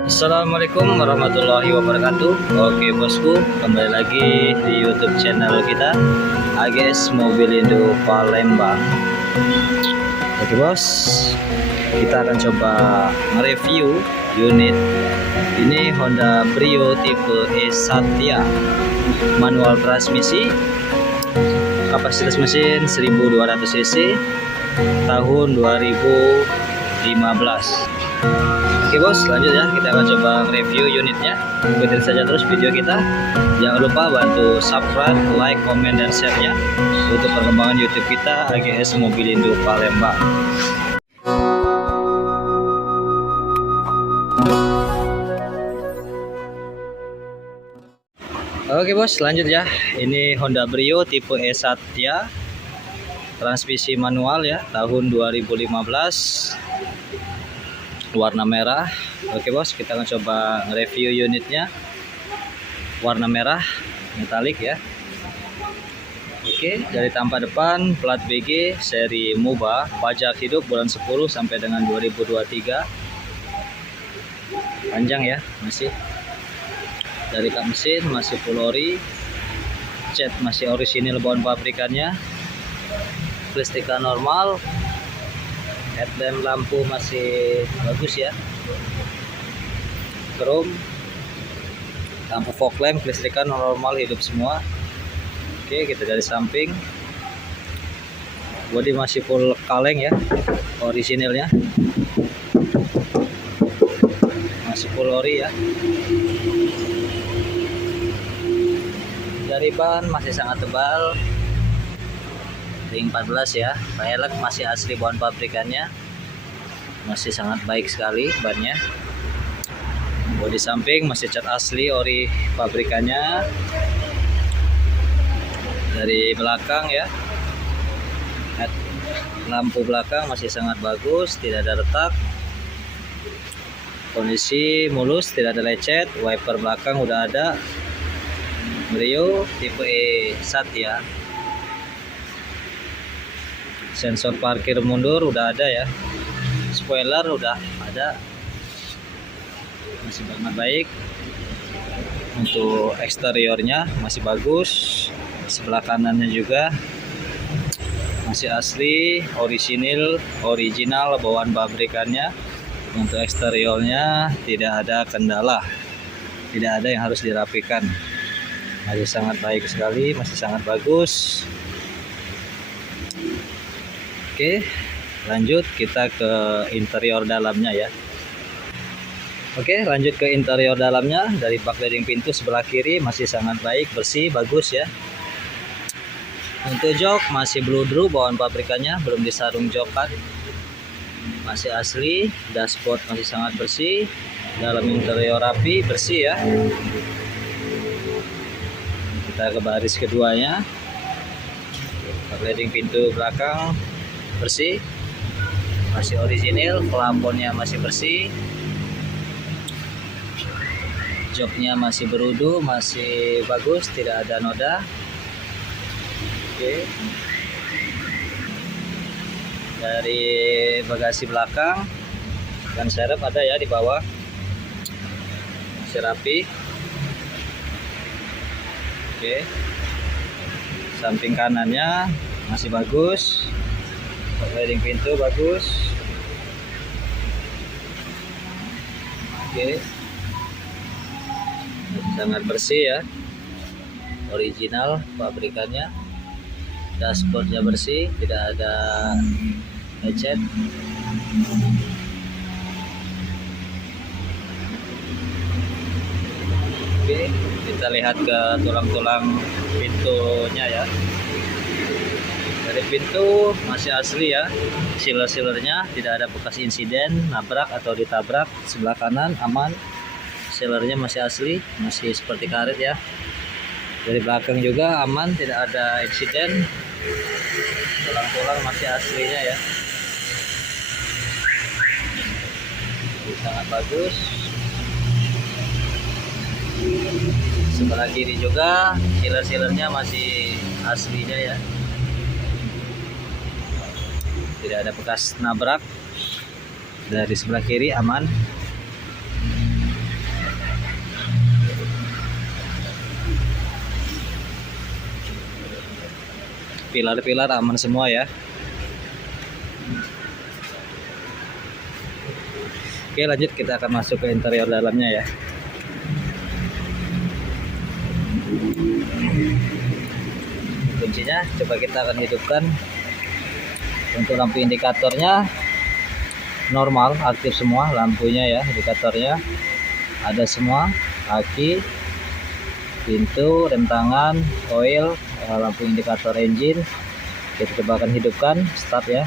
Assalamualaikum warahmatullahi wabarakatuh. Oke bosku, kembali lagi di YouTube channel kita AGS Mobil Indo Palembang. Oke bos, kita akan coba mereview unit ini Honda Brio tipe E Satya, manual transmisi, kapasitas mesin 1200 cc, tahun 2015. Oke bos, lanjut ya, kita akan coba review unitnya. Ikutin saja terus video kita. Jangan lupa bantu subscribe, like, komen, dan share-nya untuk perkembangan YouTube kita AGS Mobil Indo Palembang. Oke bos, lanjut ya. Ini Honda Brio tipe E Satya, transmisi manual ya, tahun 2015. Warna merah. Oke bos, kita akan coba review unitnya. Warna merah metalik ya. Oke, dari tampak depan plat BG seri MUBA, pajak hidup bulan 10 sampai dengan 2023. Panjang ya, masih. Dari kap mesin masih full ori. Cat masih orisinil bawaan pabrikannya. Listrikan normal. Headlamp lampu masih bagus ya, chrome, lampu fog lamp, listrikan normal, hidup semua. Oke, kita dari samping, bodi masih full kaleng ya, orisinilnya masih full ori ya. Dari ban masih sangat tebal, ring 14 ya. Pelek masih asli bawaan pabrikannya, masih sangat baik sekali bannya. Bodi samping masih cat asli ori pabrikannya. Dari belakang ya, lampu belakang masih sangat bagus, tidak ada retak, kondisi mulus, tidak ada lecet. Wiper belakang udah ada. Brio tipe E Satya. Sensor parkir mundur udah ada ya, spoiler udah ada, masih sangat baik. Untuk eksteriornya masih bagus, sebelah kanannya juga masih asli, original bawaan pabrikannya. Untuk eksteriornya tidak ada kendala, tidak ada yang harus dirapikan, masih sangat baik sekali, masih sangat bagus. Oke, lanjut kita ke interior dalamnya ya. Oke, lanjut ke interior dalamnya. Dari bak leading pintu sebelah kiri masih sangat baik, bersih, bagus ya. Untuk jok masih bludru bawaan pabrikannya, belum disarung jokan, masih asli. Dashboard masih sangat bersih. Dalam interior rapi, bersih ya. Kita ke baris keduanya. Bak leading pintu belakang bersih, masih orisinil, pelamponnya masih bersih, joknya masih berudu, masih bagus, tidak ada noda. Oke. Dari bagasi belakang dan serep ada ya di bawah, masih rapi. Oke. Samping kanannya masih bagus. Leading pintu bagus. Oke, sangat bersih ya, original pabrikannya. Dashboardnya bersih, tidak ada lecet. Oke, kita lihat ke tulang-tulang pintunya ya. Dari pintu masih asli ya, sealer-sealernya tidak ada bekas insiden, nabrak atau ditabrak. Sebelah kanan aman, sealernya masih asli, masih seperti karet ya. Dari belakang juga aman, tidak ada insiden, tulang-tulang masih aslinya ya, sangat bagus. Sebelah kiri juga sealer-sealernya masih aslinya ya, tidak ada bekas nabrak. Dari sebelah kiri aman. pilar-pilar aman semua ya. Oke, lanjut kita akan masuk ke interior dalamnya ya. Kuncinya coba kita akan hidupkan. Untuk lampu indikatornya normal, aktif semua lampunya ya, indikatornya ada semua, aki, pintu, rem tangan, oil, lampu indikator engine. Kita coba akan hidupkan, start ya.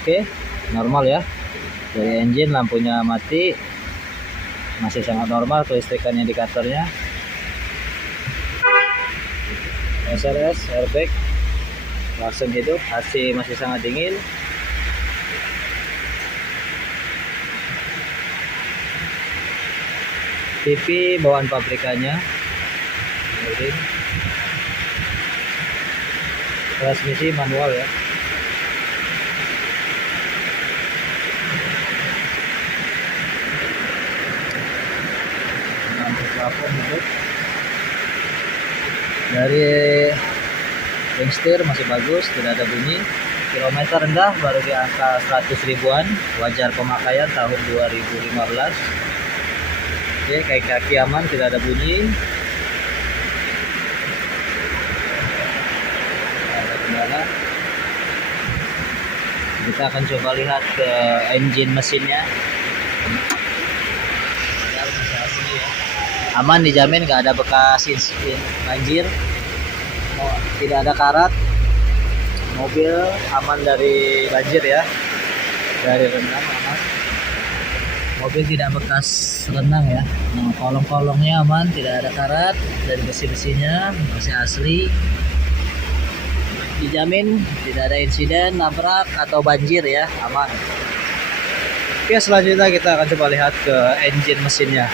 Oke, normal ya. Dari engine lampunya mati, masih sangat normal kelistrikan indikatornya. SRS, airbag langsung hidup, AC masih sangat dingin. TV bawaan pabrikannya. Transmisi manual ya. Lampu plafon hidup. Dari ring setir masih bagus, tidak ada bunyi. Kilometer rendah baru di angka 100 ribuan, wajar pemakaian tahun 2015. Oke, kaki aman, tidak ada bunyi. Ada kendala. Kita akan coba lihat ke engine mesinnya. Aman, dijamin nggak ada bekas banjir, tidak ada karat. Mobil aman dari banjir ya, dari rendang aman. Mobil tidak bekas rendang ya. Nah, kolong-kolongnya aman, tidak ada karat. Dan besi-besinya masih asli, dijamin tidak ada insiden nabrak atau banjir ya, aman. Oke, selanjutnya kita akan coba lihat ke engine mesinnya.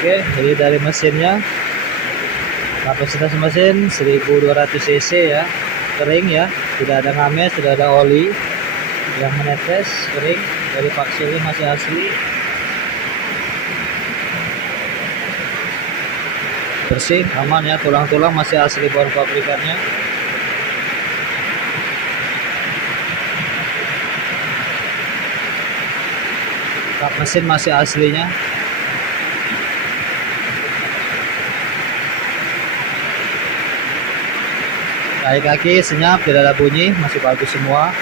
Oke, jadi dari mesinnya, kapasitas mesin 1200 cc ya, kering ya, tidak ada ngames, tidak ada oli yang menetes, kering. Dari paksilnya masih asli, bersih, aman ya, tulang-tulang masih asli bawaan pabrikannya. Kap mesin masih aslinya. Kaki-kaki senyap, tidak ada bunyi, masih bagus semua.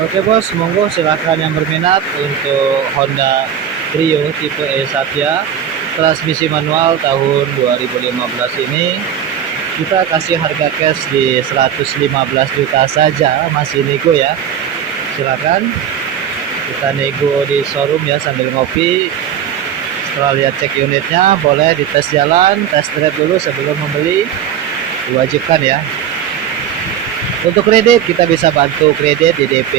Oke bos, monggo silahkan yang berminat untuk Honda Brio tipe E Satya transmisi manual tahun 2015 ini. Kita kasih harga cash di 115 juta saja, masih nego ya. Silakan kita nego di showroom ya sambil ngopi. Setelah lihat cek unitnya, boleh dites jalan, test drive dulu sebelum membeli, diwajibkan ya. Untuk kredit kita bisa bantu kredit di DP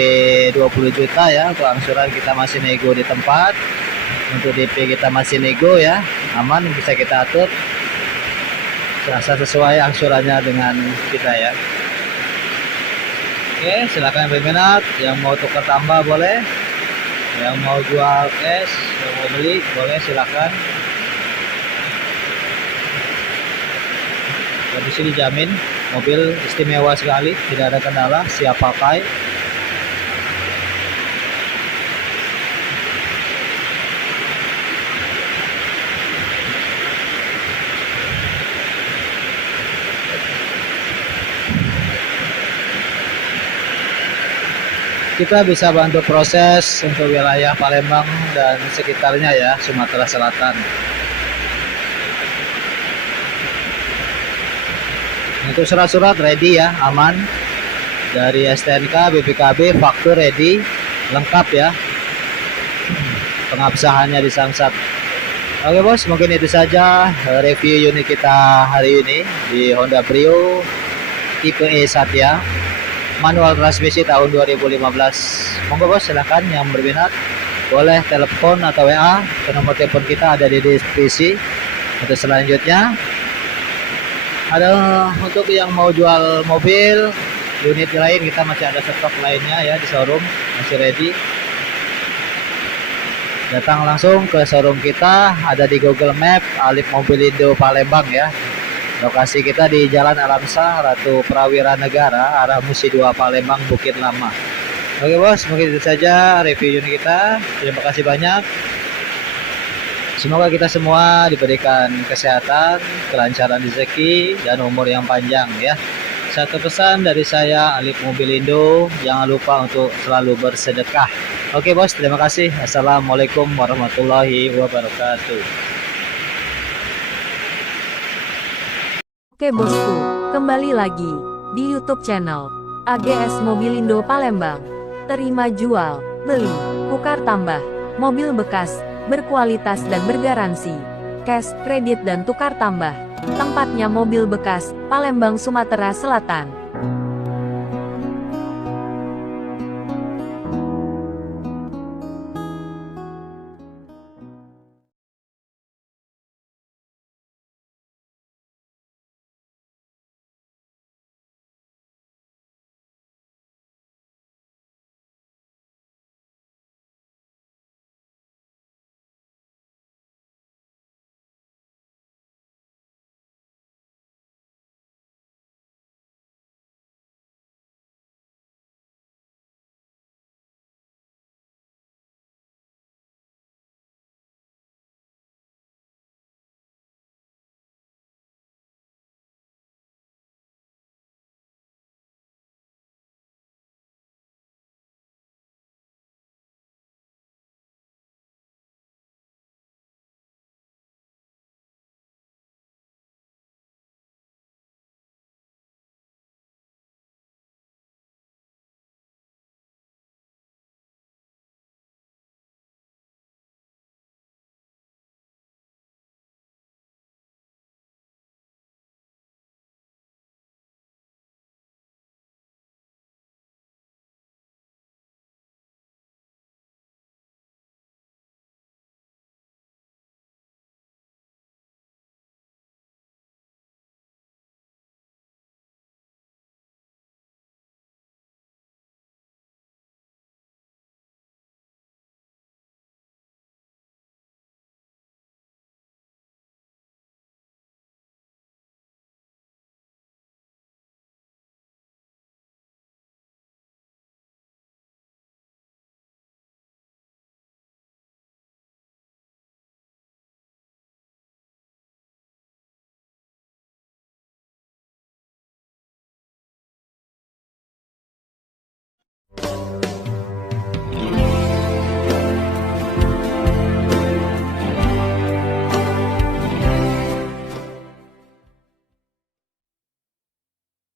20 juta ya. Untuk angsuran kita masih nego di tempat. Untuk DP kita masih nego ya, aman, bisa kita atur serasa sesuai angsurannya dengan kita ya. Oke, silakan yang berminat, yang mau tukar tambah boleh, yang mau jual cash, yang mau beli boleh, silakan. Kondisi dijamin, mobil istimewa sekali, tidak ada kendala, siap pakai. Kita bisa bantu proses untuk wilayah Palembang dan sekitarnya ya, Sumatera Selatan. Untuk surat-surat ready ya, aman. Dari STNK, BPKB, faktur ready, lengkap ya. Pengabsahannya di Samsat. Oke bos, mungkin itu saja review unit kita hari ini di Honda Brio tipe E Satya manual transmisi tahun 2015. Monggo bos, silahkan yang berminat boleh telepon atau WA ke nomor telepon kita ada di deskripsi. Untuk selanjutnya ada untuk yang mau jual mobil unit lain, kita masih ada stok lainnya ya di showroom, masih ready. Datang langsung ke showroom kita, ada di Google Map Alip Mobilindo Palembang ya. Lokasi kita di Jalan Alamsah, Ratu Prawira Negara, arah Musi 2 Palembang, Bukit Lama. Oke bos, mungkin itu saja review unit kita. Terima kasih banyak. Semoga kita semua diberikan kesehatan, kelancaran rezeki, dan umur yang panjang ya. Satu pesan dari saya, Alip Mobilindo, jangan lupa untuk selalu bersedekah. Oke bos, terima kasih. Assalamualaikum warahmatullahi wabarakatuh. Oke bosku, kembali lagi di YouTube channel AGS Mobilindo Palembang. Terima jual, beli, tukar tambah, mobil bekas, berkualitas dan bergaransi, cash, kredit dan tukar tambah. Tempatnya mobil bekas, Palembang, Sumatera Selatan.